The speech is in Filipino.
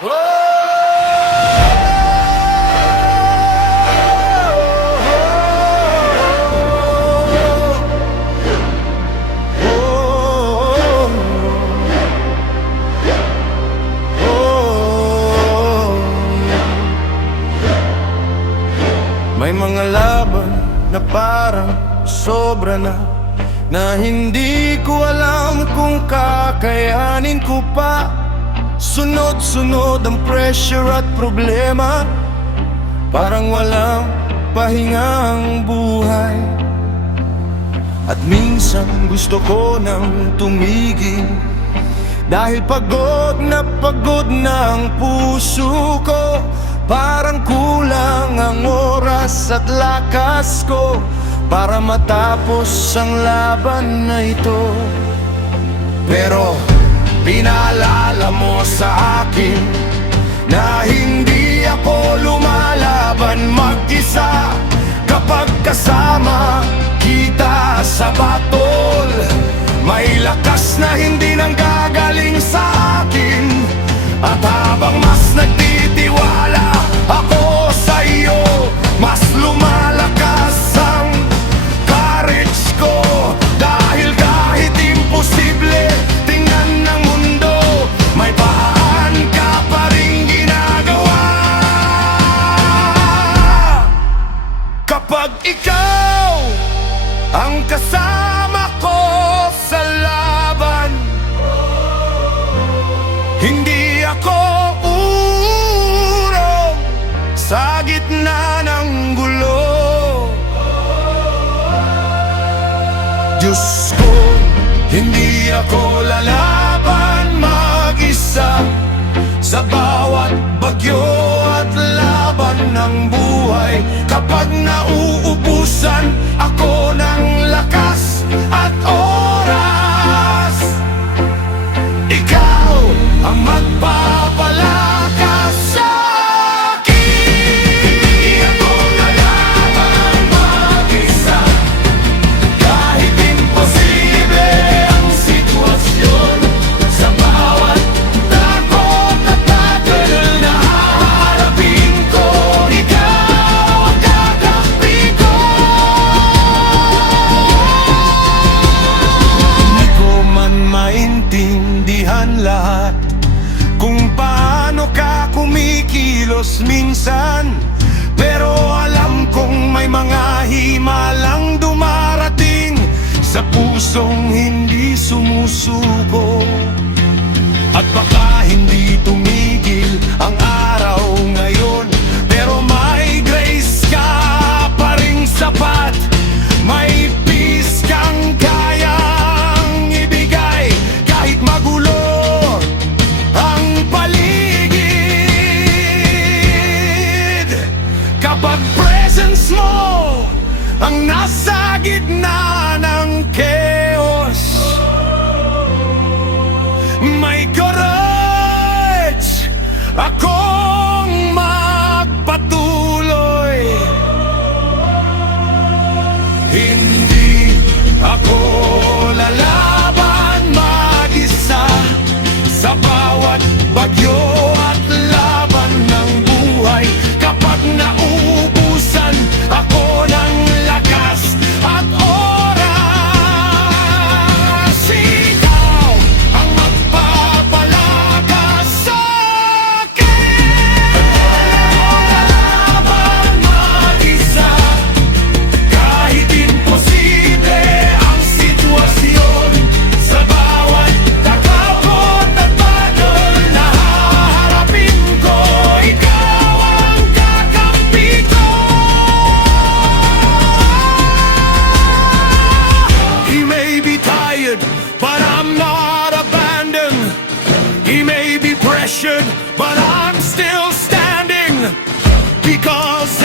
May mga laban na parang sobra na hindi ko alam kung kakayanin ko pa. Sunod-sunod ang pressure at problema, parang walang pahingang buhay. At minsan gusto ko nang tumigil, dahil pagod na ang puso ko. Parang kulang ang oras at lakas ko para matapos ang laban na ito. Pero pinaalala mo sa akin na hindi ako lumalaban mag-isa. Kapag kasama kita sa batol, may lakas na hindi nanggagaling sa akin. At habang mas nagtitiwala ako sa iyo, mas lumalakas ang courage ko. Dahil kahit imposible tingnan ng mundo, may paraan ka pa rin ginagawa. Kapag ikaw ang kasama ko sa laban, hindi ako urong sa gitna ng gulo. Diyos ko, hindi ako lalaban mag-isa sa bawat bagyo at laban ng buhay. Kapag nauubusan ako ng lakas at oras, ikaw ang magpapalakas sa akin. Hindi ako lalaban mag-isa, kahit imposible ang sitwasyon. Sa bawat takot at battle na haharapin ko, ikaw ang kakampi ko. Hindi ko man maintindihan lahat kung paano ka kumikilos minsan, pero alam kong may mga himalang dumarating sa pusong hindi sumusuko. At baka hindi tumigil ang araw ngayon, pero may grace ka pa ring sapat. May peace kang kayang ibigay kahit magulo ang paligid. Kapag presence mo ang nasa gitna ng chaos, may courage akong magpatuloy. Hindi ako lalaban mag-isa sa bawat bagyo at laban ng buhay. Kapag nauubusan ako ng lakas at oras, ikaw ang magpapalakas sa akin. Lalaban mag-isa, kahit imposible ang sitwasyon. Sa bawat takot at battle na haharapin ko, ikaw ang kakampi ko. He may be tired, but I'm not abandoned. He may be pressured, but I'm still standing. Because